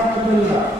para a comunidade.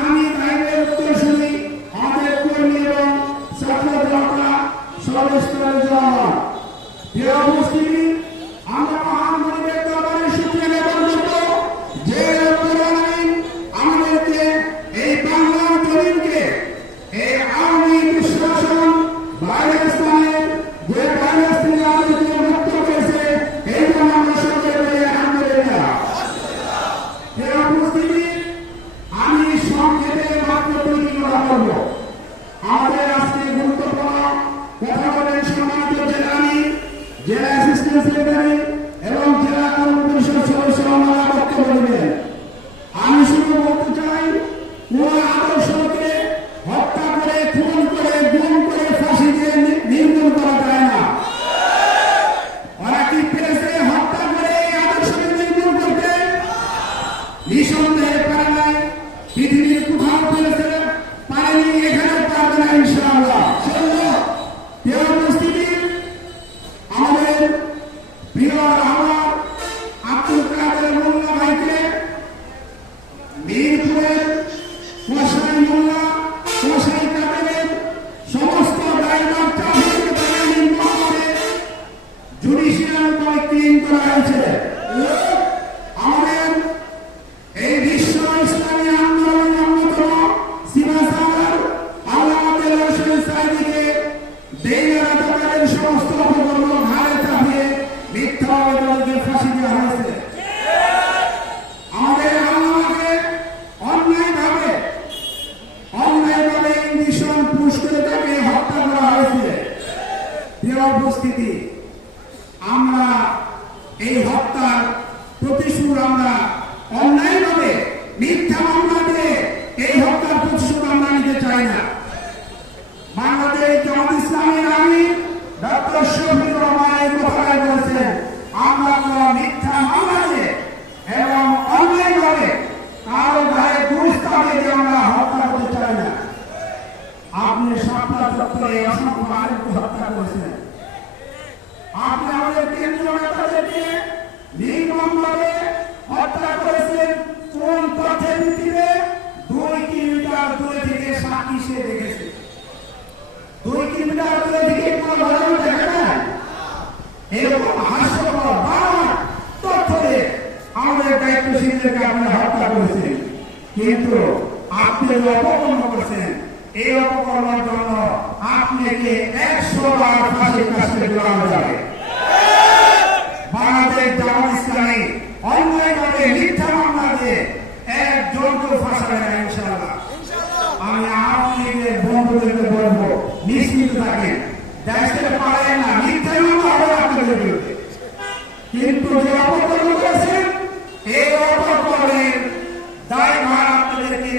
ওরা আদর্শকে হত্যা করে, খুন করে, গুম করে, ফাঁসি দিয়ে নির্মূল করা যায় না। ওরা কি পেরেছে হত্যা করে আদর্শকে নির্মূল করতে। নিঃসন্দেহে পারে নাই। পৃথিবীর কোথাও পেরেছে পারেনি এখানে পারবে না, ইনশাআল্লাহ। প্রিয় উপস্থিতি, আমাদের জামাত ইসলামের আমি ডক্টর শফি হাস্যকর বানোয়াট তথ্যে আমাদের দায়িত্বশীলদেরকে আপনারা হত্যা করেছেন কিন্তু আপনি যে অপকর্ম করছেন এই অপকর্মের জন্য আপনাকে একশো বার ফাঁসির কাছে জড়ানো যাবে বাংলাদেশ জামাত ইসলামী অন্যায়ভাবে মিথ্যা মামলা দিয়ে একজনকে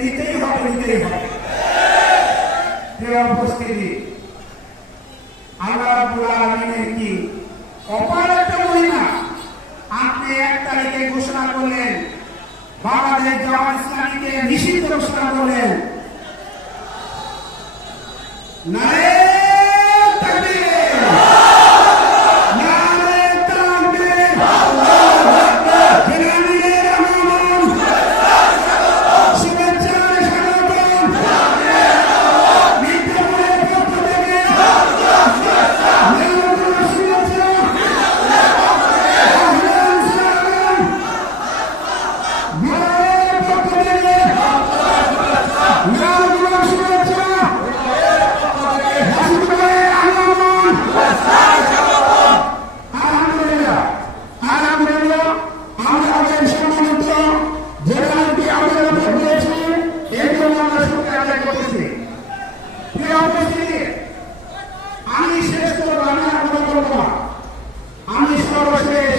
দিতেই হবে দিতেই হবে। উপস্থিতি। আল্লাহ আলমিনের কি? অপার একটা মহিমা। আপনি এক তারিখে ঘোষণা করলেন, বাংলাদেশ জামা ইসলামীকে নিষিদ্ধ ঘোষণা করলেন। নারী আমি শেষ করব আমি কথা বলব না। আমি সর্বশেষ